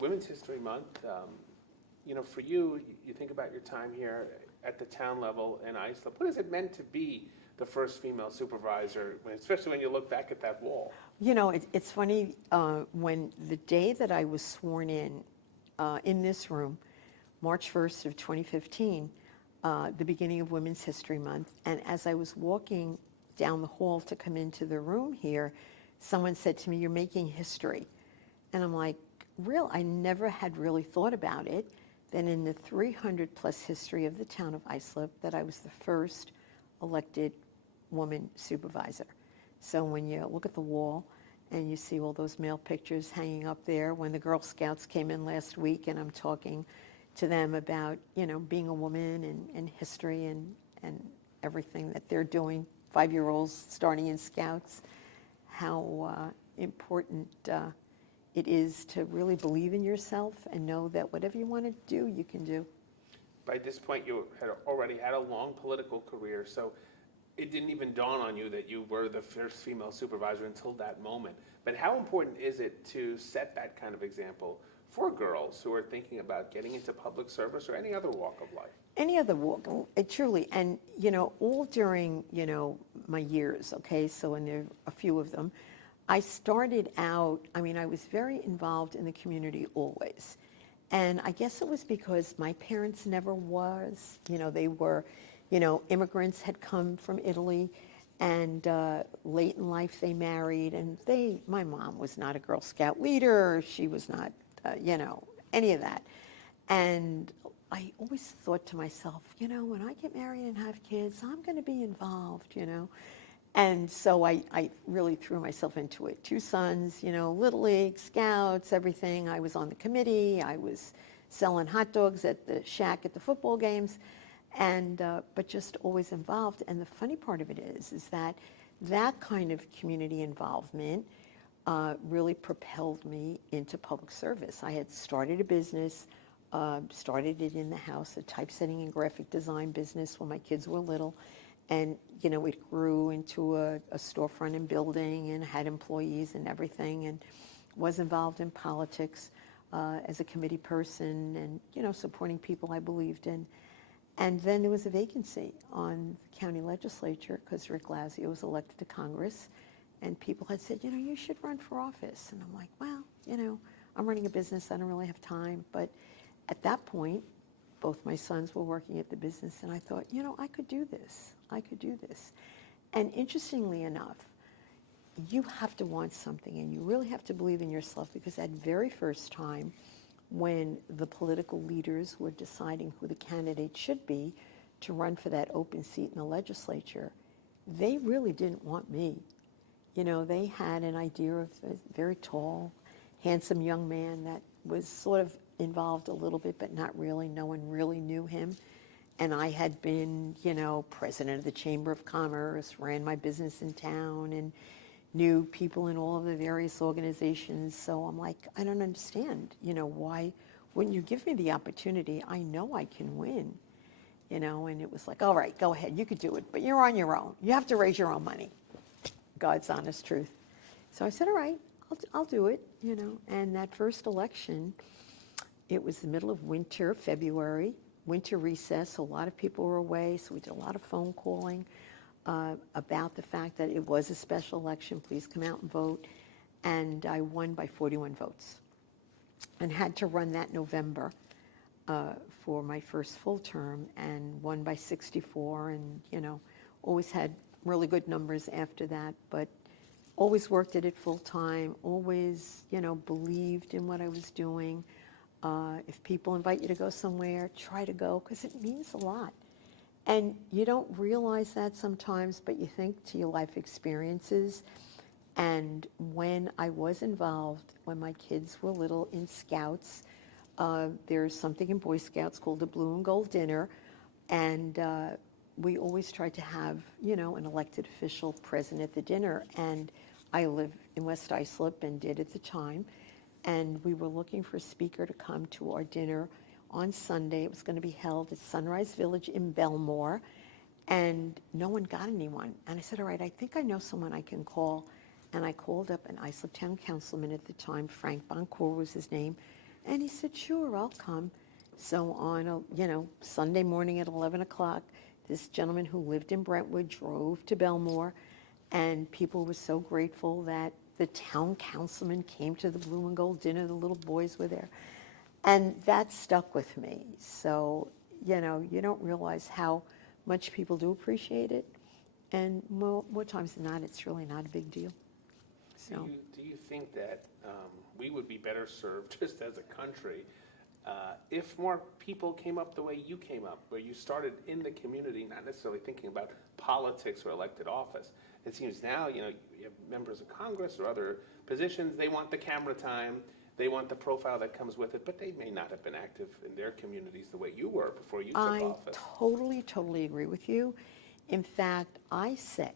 Women's History Month, you know, for you, you think about your time here at the town level in Islip. What has it meant to be the first female supervisor, especially when you look back at that wall? You know, it's funny, when the day that I was sworn in this room, March 1st of 2015, the beginning of Women's History Month, and as I was walking down the hall to come into the room here, someone said to me, "You're making history." And I'm like, I never had really thought about it. Then in the 300 plus history of the town of Islip, that I was the first elected woman supervisor. So when you look at the wall and you see all those male pictures hanging up there, when the Girl Scouts came in last week and I'm talking to them about, you know, being a woman and history and everything that they're doing, 5-year-olds starting in Scouts, how important it is to really believe in yourself and know that whatever you want to do, you can do. By this point, you had already had a long political career, so it didn't even dawn on you that you were the first female supervisor until that moment. But how important is it to set that kind of example for girls who are thinking about getting into public service or any other walk of life? Any other walk, truly. And, you know, all during, you know, my years, okay, so and there are a few of them, I started out, I mean, I was very involved in the community always. And I guess it was because my parents never was. You know, they were, you know, immigrants had come from Italy, and late in life they married, and my mom was not a Girl Scout leader. She was not, you know, any of that. And I always thought to myself, you know, when I get married and have kids, I'm going to be involved, you know. And so I really threw myself into it. 2 sons, you know, Little League, Scouts, everything. I was on the committee. I was selling hot dogs at the shack at the football games, and but just always involved. And the funny part of it is that kind of community involvement really propelled me into public service. I had started a business, started it in the house, a typesetting and graphic design business when my kids were little. And, you know, it grew into a storefront and building and had employees and everything, and was involved in politics as a committee person and, you know, supporting people I believed in. And then there was a vacancy on the county legislature because Rick Lazio was elected to Congress, and people had said, you know, you should run for office. And I'm like, well, you know, I'm running a business, I don't really have time. But at that point, both my sons were working at the business, and I thought, you know, I could do this. I could do this. And interestingly enough, you have to want something, and you really have to believe in yourself, because that very first time when the political leaders were deciding who the candidate should be to run for that open seat in the legislature, they really didn't want me. You know, they had an idea of a very tall, handsome young man that was sort of involved a little bit, but not really. No one really knew him. And I had been, you know, president of the Chamber of Commerce, ran my business in town, and knew people in all of the various organizations. So I'm like, I don't understand, you know, why wouldn't you give me the opportunity? I know I can win, you know. And it was like, all right, go ahead, you could do it, but you're on your own. You have to raise your own money. God's honest truth. So I said, all right, I'll do it, you know. And that first election, it was the middle of winter, February, winter recess, so a lot of people were away, so we did a lot of phone calling about the fact that it was a special election, please come out and vote. And I won by 41 votes and had to run that November for my first full term, and won by 64, and, you know, always had really good numbers after that, but always worked at it full time, always, you know, believed in what I was doing. If people invite you to go somewhere, try to go, because it means a lot. And you don't realize that sometimes, but you think to your life experiences. And when I was involved, when my kids were little, in Scouts, there's something in Boy Scouts called the Blue and Gold Dinner, and we always tried to have, you know, an elected official present at the dinner. And I live in West Islip and did at the time. And we were looking for a speaker to come to our dinner on Sunday. It was going to be held at Sunrise Village in Belmore, and no one got anyone. And I said, all right, I think I know someone I can call. And I called up an Islip Town councilman at the time, Frank Boncourt was his name, And he said, sure, I'll come. So on a, Sunday morning at 11 o'clock, this gentleman who lived in Brentwood drove to Belmore, and people were so grateful that the town councilman came to the Blue and Gold dinner, the little boys were there. And that stuck with me. So, you don't realize how much people do appreciate it. And more times than not, it's really not a big deal. So. Do you think that we would be better served just as a country if more people came up the way you came up, where you started in the community, not necessarily thinking about politics or elected office? It seems now, you have members of Congress or other positions, they want the camera time, they want the profile that comes with it, but they may not have been active in their communities the way you were before you took office. I totally agree with you. In fact, I say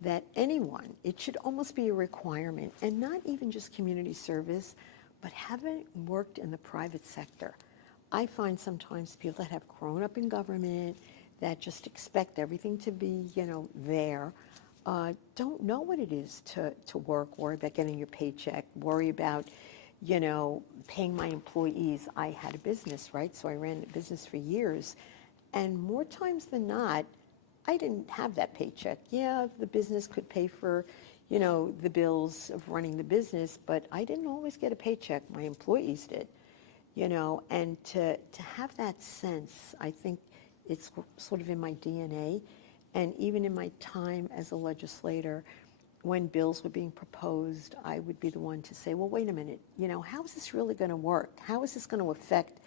that anyone, it should almost be a requirement, and not even just community service, but having worked in the private sector. I find sometimes people that have grown up in government, that just expect everything to be, there, don't know what it is to work, worry about getting your paycheck, worry about, paying my employees. I had a business, right? So I ran a business for years. And more times than not, I didn't have that paycheck. Yeah, the business could pay for, the bills of running the business, but I didn't always get a paycheck. My employees did, and to have that sense, I think it's sort of in my DNA. And even in my time as a legislator, when bills were being proposed, I would be the one to say, well, wait a minute, how is this really going to work? How is this going to affect,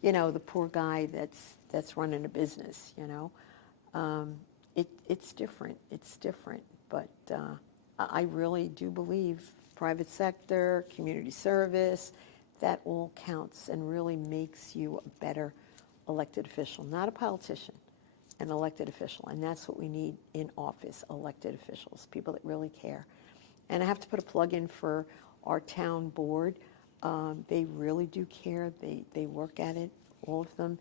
the poor guy that's running a business, It's different. It's different. But I really do believe private sector, community service, that all counts and really makes you a better elected official, not a politician, an elected official. And that's what we need in office, elected officials, people that really care. And I have to put a plug in for our town board. They really do care. They work at it. All of them,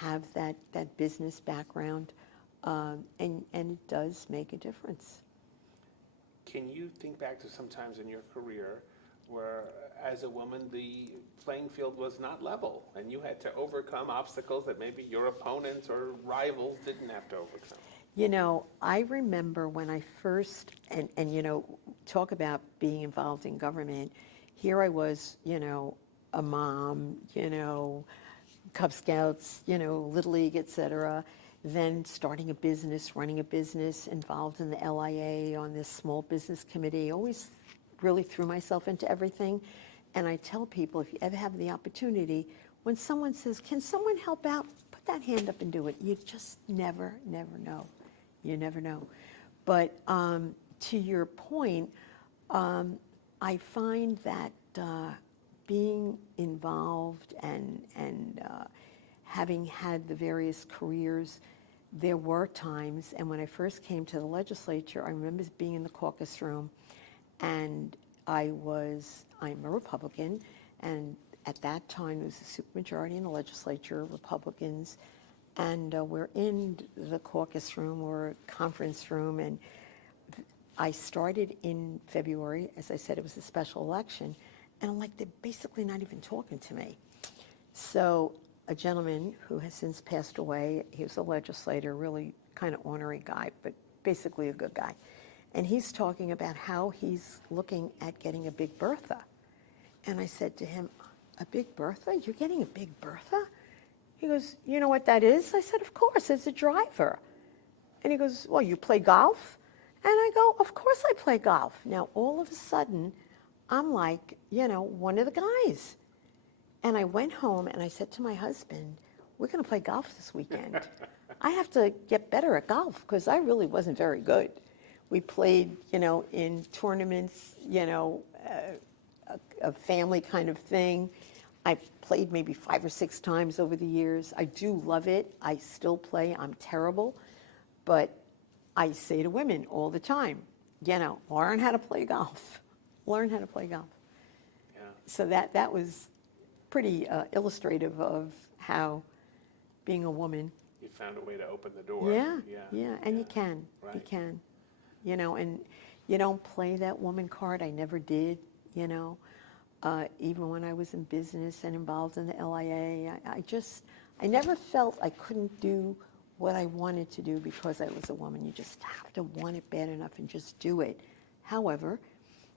have that business background. And it does make a difference. Can you think back to some times in your career where, as a woman, the playing field was not level and you had to overcome obstacles that maybe your opponents or rivals didn't have to overcome? I remember when I first, and talk about being involved in government, here I was, a mom, Cub Scouts, Little League, et cetera. Then starting a business, running a business, involved in the LIA on this small business committee, always really threw myself into everything. And I tell people, if you ever have the opportunity, when someone says, can someone help out, put that hand up and do it. You just never know. You never know. But to your point, I find that being involved and having had the various careers, there were times, and when I first came to the legislature, I remember being in the caucus room, and I'm a Republican, and at that time, there was a supermajority in the legislature, Republicans, and we're in the caucus room or conference room, and I started in February. As I said, it was a special election, and I'm like, they're basically not even talking to me. So a gentleman who has since passed away, he was a legislator, really kind of ornery guy, but basically a good guy. And he's talking about how he's looking at getting a Big Bertha. And I said to him, a Big Bertha? You're getting a Big Bertha? He goes, you know what that is? I said, of course, it's a driver. And he goes, well, you play golf? And I go, of course I play golf. Now, all of a sudden, I'm like, one of the guys. And I went home and I said to my husband, we're going to play golf this weekend. I have to get better at golf because I really wasn't very good. We played, in tournaments, a family kind of thing. I played maybe 5 or 6 times over the years. I do love it. I still play. I'm terrible. But I say to women all the time, learn how to play golf. Learn how to play golf. Yeah. So that was pretty illustrative of how being a woman. You found a way to open the door. Yeah, and you can. Right. You can. And you don't play that woman card. I never did, even when I was in business and involved in the LIA. I never felt I couldn't do what I wanted to do because I was a woman. You just have to want it bad enough and just do it. However,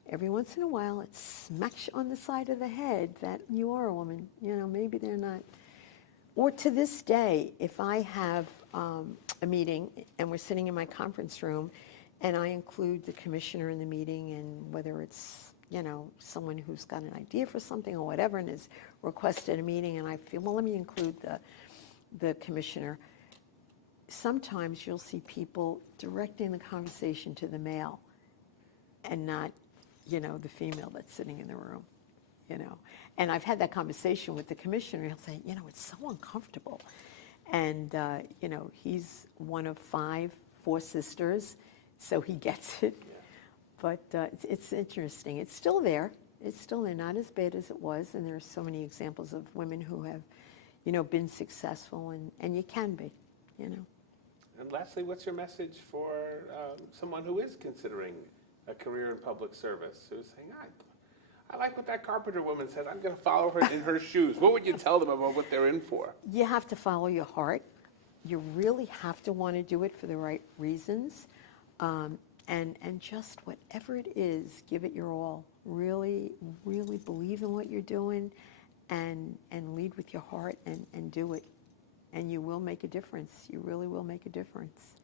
every once in a while, it smacks you on the side of the head that you are a woman. You know, maybe they're not. Or to this day, if I have a meeting and we're sitting in my conference room and I include the commissioner in the meeting, and whether it's, you know, someone who's got an idea for something or whatever and has requested a meeting, and I feel, well, let me include the commissioner. Sometimes you'll see people directing the conversation to the male and not, you know, the female that's sitting in the room, you know. And I've had that conversation with the commissioner. He'll say, you know, it's so uncomfortable. And, you know, he's one of four sisters, so he gets it. Yeah. But it's interesting. It's still there. It's still there, not as bad as it was. And there are so many examples of women who have, you know, been successful, and you can be, you know. And lastly, what's your message for someone who is considering a career in public service, who's saying, I like what that Carpenter woman said, I'm going to follow her in her shoes? What would you tell them about what they're in for? You have to follow your heart. You really have to want to do it for the right reasons. And just whatever it is, give it your all. Really, really believe in what you're doing, and lead with your heart and do it. And you will make a difference. You really will make a difference.